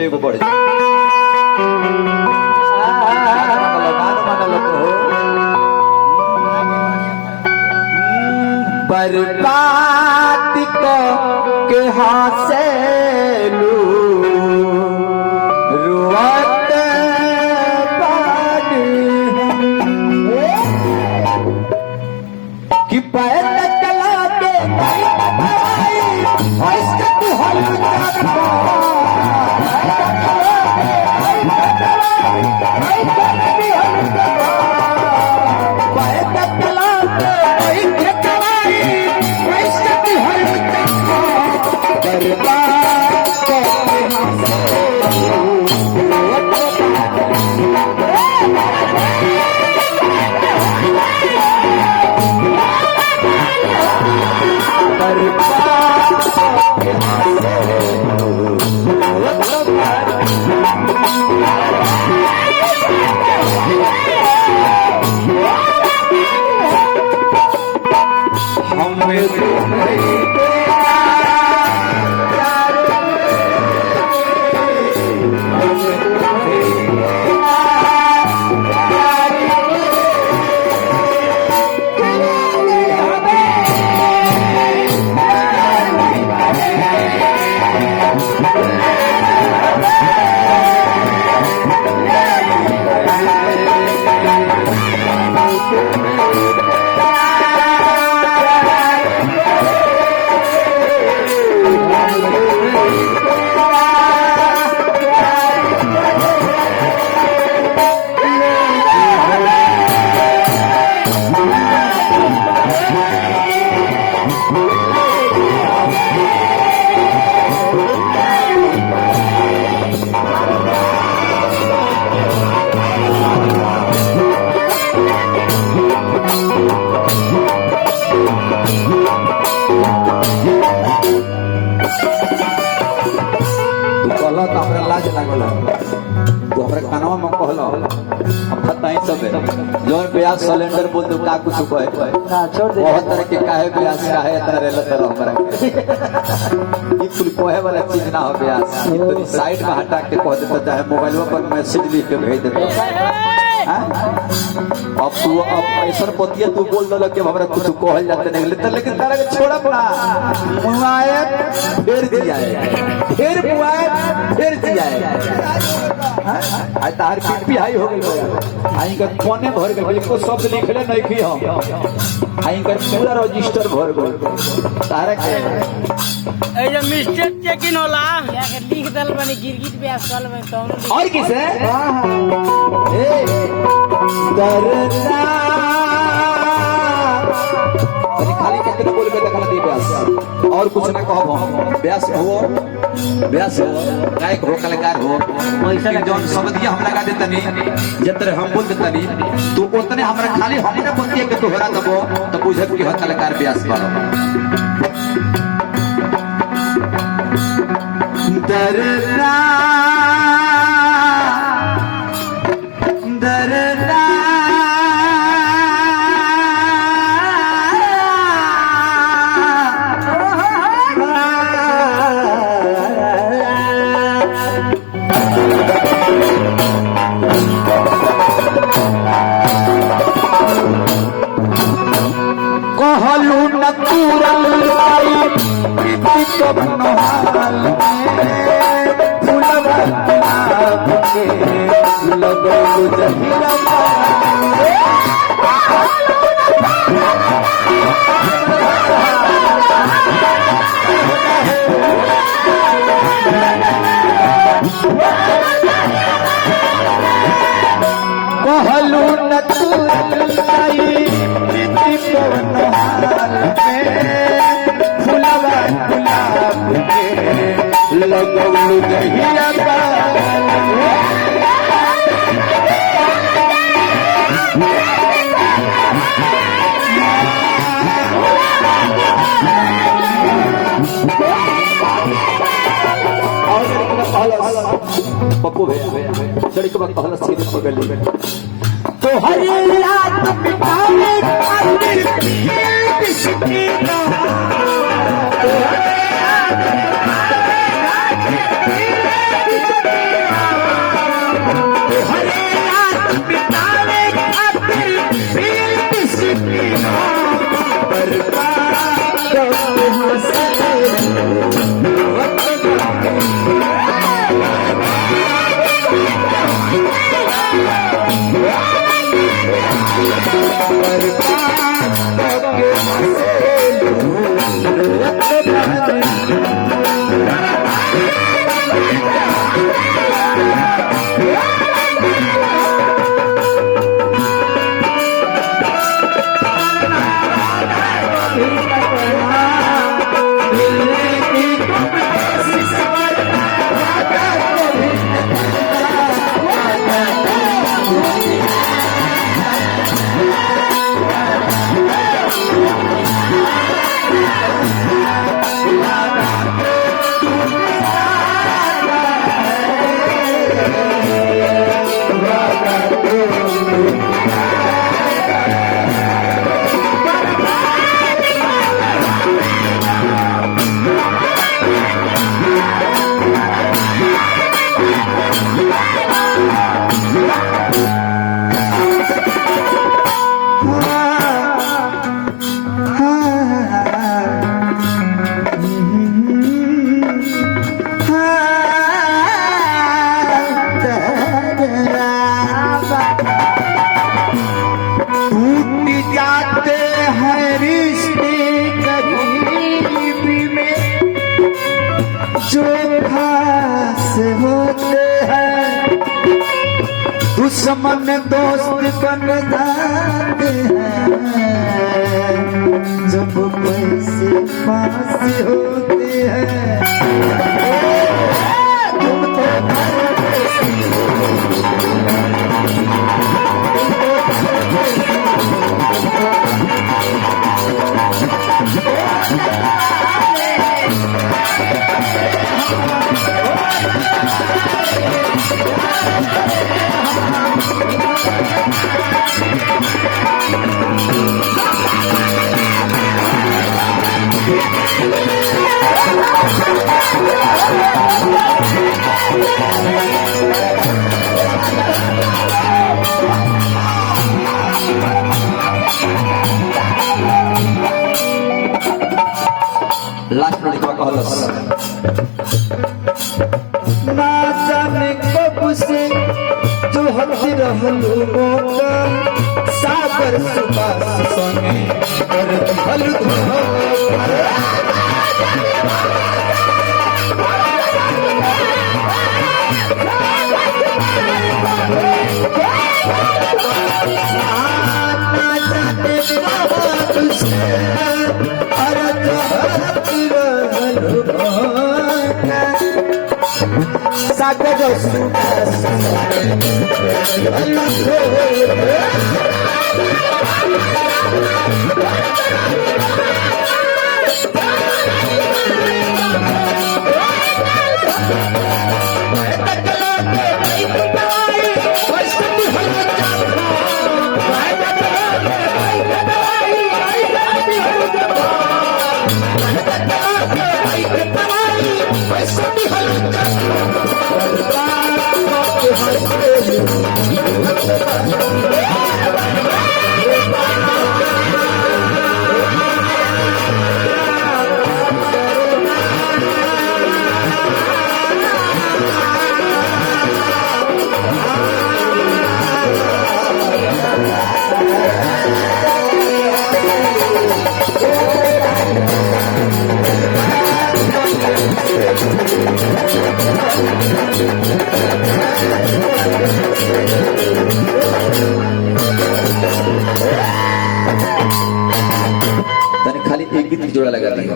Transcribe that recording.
तबे एगो बढ़ जाए। बर्बाद को के हासे रुआत कि पैर चला के लाज लागल तो हमरा कानवा में कहलो हम बताई सब जोन ब्याज सिलेंडर बोल दो का कुछ कहे ना छोड़ दे बहुत तरह के काहे ब्याज काहे इतना रेला तरह हमरा ई कुल कहे वाला चीज ना हो ब्याज ई तो साइड में हटा के कह देता चाहे मोबाइल पर मैसेज लिख के भेज देता। अब तू अब ऐसा पतिया तू बोल दल के हमरा कुछ कहल जाते नहीं लेकिन तारा के छोड़ब ना मुआए फिर दियाए फिर मुआए फिर दियाए आ तार की हाई हो गई आई का कोने भर गई को शब्द लिखले नहीं की हम आई का पूरा रजिस्टर भर गई तारा के ए जे मिस्टेक चेकिंग होला या के लिख दल बनी गिरगिट ब्यास कल में कौन और किसे ए दरदा खाली कितने बोल के देखला दे ब्यास और कुछ ना कहब हम ब्यास हो गायक हो कलाकार हो पैसा जोन शब्दिया हम लगा देतनी जतरे हम बोल देतनी तू उतने हमरा खाली हम ना बोलती के तोहरा दबो तो बुझत कि हम कलाकार ब्यास बारो दरदा कहलू न पूरल फुलवा के लगलू जहिरा कहलू न पूरल फुलवा के लगलू जहिरा पप्पू भैया चढ़ी के बाद पहला सीधे पकड़ ली तो हर रात बिताने खातिर बिस्किट तो जो खास होते हैं दुश्मन दोस्त बन जाते हैं जब पैसे पास होते हैं। लास्ट में लिखवा कहलस ना जाने कब से जो हती रहलू मोका सागर सुबास संगे कर भल सागर सुबास खाली एक गीत जोड़ा लगा दिया।